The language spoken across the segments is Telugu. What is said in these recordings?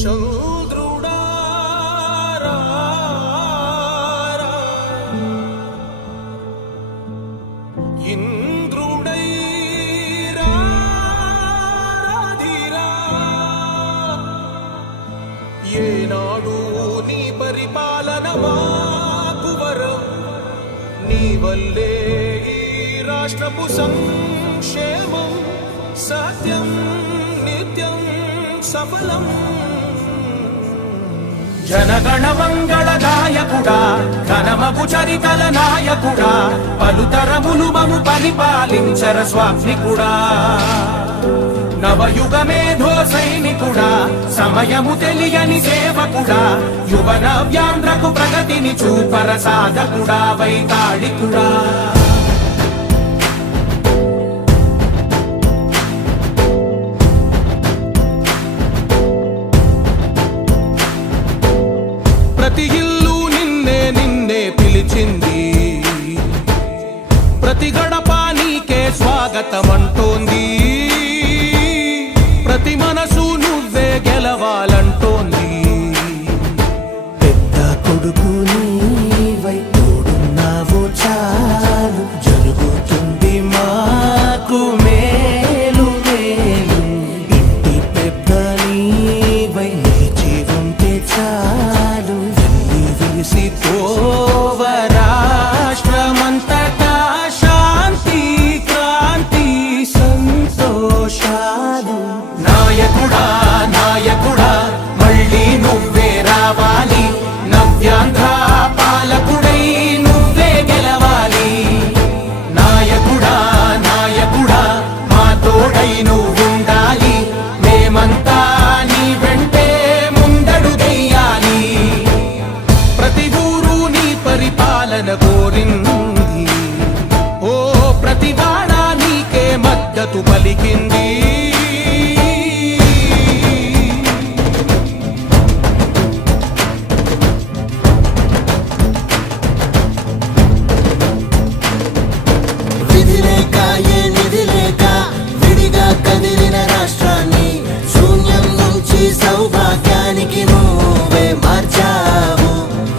చంద్రుడా ఇంద్రుడై రాధిరా ఏనాడు నీ పరిపాలన మాకు వరం నీ వల్లే ఈ రాష్ట్రపు సంక్షేమం సత్యం నిత్యం సఫలం జనగణ మంగళ నాయకుడా ఘనమగు చరితల నాయకుడా పలుతరములు మము పరిపాలించర స్వామికుడా నవయుగ మేధో సైనికుడా సమయము తెలియని సేవకుడా యువన వ్యాంధ్రకు ప్రగతిని చూపర సాధకుడా వైతాళికుడా ప్రతి ఇల్లు నిన్నే నిన్నే పిలిచింది ప్రతి గడప నీకే స్వాగతమంటోంది ప్రతి మనసు నువ్వే గెలవాలంటోంది పెద్ద కొడుకు నీవై తోడున్నావు చాలు జరుగుతుంది మాకు మేలు మేలు ఇంటి పెద్ద నీవై నిలిచి ఉంటే చాలు విసి పోవ రాష్ట్రమంతటా శాంతి క్రాంతి సంతోషాలు నాయకుడా నాయకుడా మళ్ళీ నువ్వే రావాలి నవ్యాంధ్ర పాలకుడై నువ్వే గెలవాలి నాయకుడా నాయకుడా మా తోడై నువ్వుండాలి మేమంతా నీ వెంటే ముందడుగెయ్యాలి ప్రతి ఊరు నీ పరిపాలన కోరింది ఓ ప్రతి వాడ నీకే మద్దతు పలికింది విధి లేక ఏ నిధి లేక విడిగా కదిలిన రాష్ట్రాన్ని శూన్యం నుంచి సౌభాగ్యానికి నువ్వే మార్చావు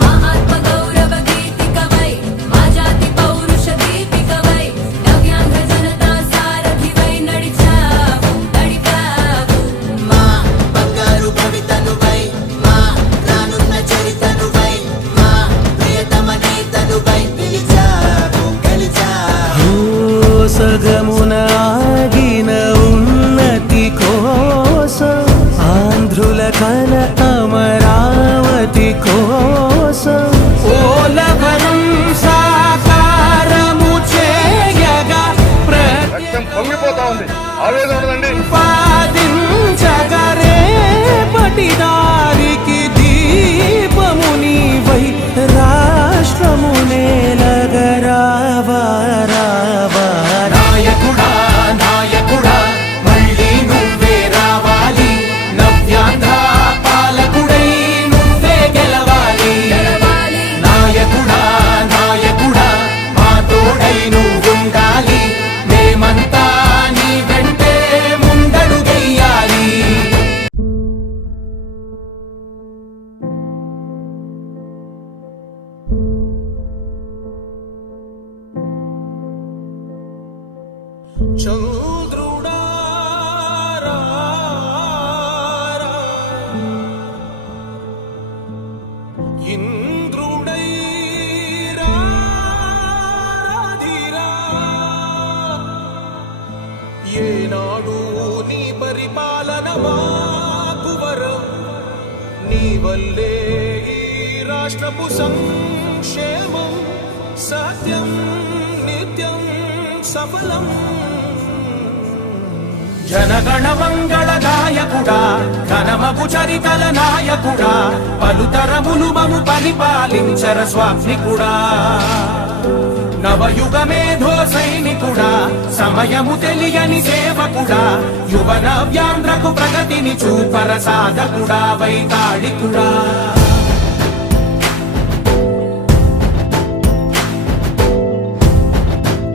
మా ఆత్మ గౌరవ గీతికవై మా జాతి పౌరుష దీపికవై నవ్యాంధ్ర జనతా సారథివై నడిచావు మా బంగారు భవితనువై మా రానున్న చరితనువై మా ప్రియతమ నేతనువై పిలిచావు గెలిచావు సగమున ఆగిన ఉన్నతి కోసం ఆంధ్రుల కల అమరావతి కోసం ఓలవరం సాకారము చేయగా రక్తం పొంగిపోతా ఉంది ఆవేదన ఉండదండి ప్రతిపాదించగరే పటిదారికి దీపము నీవై రాష్ట్రము నేలగరావా రావా నాయకుడా నాయకుడా మళ్ళీ నువ్వే రావాలి నవ్యాంధ్ర పాలకుడై నువ్వే గెలవాలి నాయకుడా నాయకుడా మా తోడై నువ్వుండాలి మేమంతా నీ వెంటే ముందడుగెయ్యాలి చంద్రుడా ఇంద్రుడై రాధిరా ఏనాడు నీ పరిపాలన మాకు వరం నీ వల్లే ఈ రాష్ట్రపు సంక్షేమం సత్యం నిత్యం సఫలం జనగణ మంగళ నాయకుడా ఘనమగు చరితల నాయకుడా పలుతరములు మము పరిపాలించర స్వామికుడా నవయుగ మేధో సైనికుడా సమయము తెలియని సేవకుడా యువన వ్యాంధ్రకు ప్రగతిని చూపర సాధకుడా వైతాళికుడా